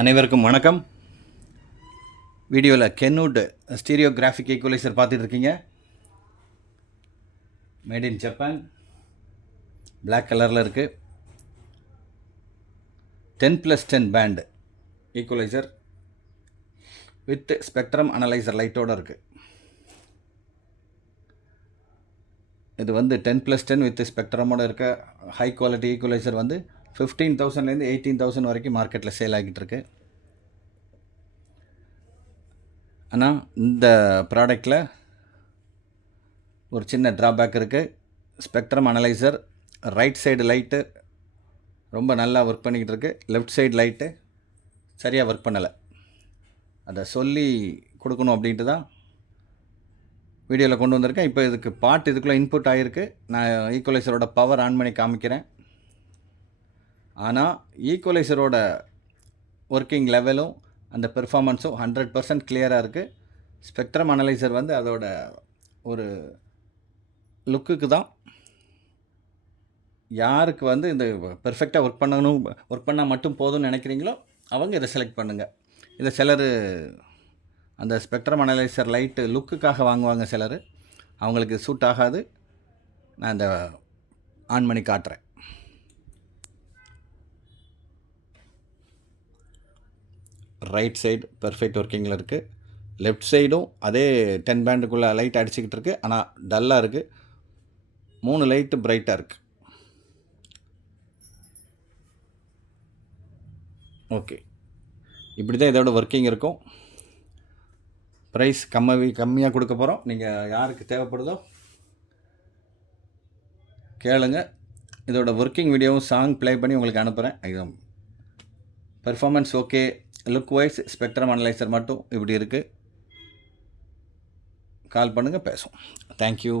அனைவருக்கும் வணக்கம். வீடியோவில் கென்வுட் ஸ்டீரியோ கிராஃபிக் ஈக்குவலைசர் பார்த்துட்டு இருக்கீங்க. மேட் இன் ஜப்பான், பிளாக் கலரில் இருக்குது. 10+10 band equaliser with spectrum analyser லைட்டோடு இருக்குது. இது வந்து 10+10 வித் ஸ்பெக்ட்ரமோடு இருக்க ஹை குவாலிட்டி ஈக்குவலைசர் வந்து 15,000 18,000 வரைக்கும் மார்க்கெட்டில் சேல் ஆகிட்டு இருக்கு. ஆனால் இந்த ப்ராடக்டில் ஒரு சின்ன ட்ராபேக் இருக்குது. Spectrum analyser right side light ரொம்ப நல்லா ஒர்க் பண்ணிக்கிட்டு இருக்கு, லெஃப்ட் சைடு லைட்டு சரியாக ஒர்க் பண்ணலை. அதை சொல்லி கொடுக்கணும் அப்படின்ட்டு தான் வீடியோவில் கொண்டு வந்திருக்கேன். இப்போ இதுக்கு இதுக்குள்ளே இன்புட் ஆகிருக்கு. நான் ஈக்குவலைசரோட பவர் ஆன் பண்ணி காமிக்கிறேன். ஆனால் ஈக்குவலைசரோட ஒர்க்கிங் லெவலும் அந்த பெர்ஃபார்மன்ஸும் 100% கிளியராக இருக்குது. ஸ்பெக்ட்ரம் அனலைசர் வந்து அதோட ஒரு லுக்குக்கு தான். யாருக்கு வந்து இந்த பெர்ஃபெக்டாக ஒர்க் பண்ணால் மட்டும் போதும்னு நினைக்கிறீங்களோ அவங்க இதை செலக்ட் பண்ணுங்கள். இதை சிலர் அந்த ஸ்பெக்ட்ரம் அனலைசர் லைட்டு லுக்குக்காக வாங்குவாங்க, சிலர் அவங்களுக்கு சூட் ஆகாது. நான் இந்த ஆன் பண்ணி காட்டுறேன். ரைட் சைடு பெர்ஃபெக்ட் ஒர்க்கிங்கில் இருக்குது. லெஃப்ட் சைடும் அதே 10 பேண்டுக்குள்ளே லைட் அடிச்சுக்கிட்டு இருக்குது. ஆனால் டல்லாக இருக்குது. 3 லைட்டு பிரைட்டாக இருக்குது. ஓகே, இப்படி தான் இதோட ஒர்க்கிங் இருக்கும். ப்ரைஸ் கம்மியாக கொடுக்க போகிறோம். நீங்கள் யாருக்கு தேவைப்படுதோ கேளுங்க. இதோட ஒர்க்கிங் வீடியோவும் சாங் ப்ளே பண்ணி உங்களுக்கு அனுப்புகிறேன். இது performance okay, look wise spectrum analyser மட்டும் இப்படி இருக்குது. கால் பண்ணுங்கள், பேசுவோம். தேங்க்யூ.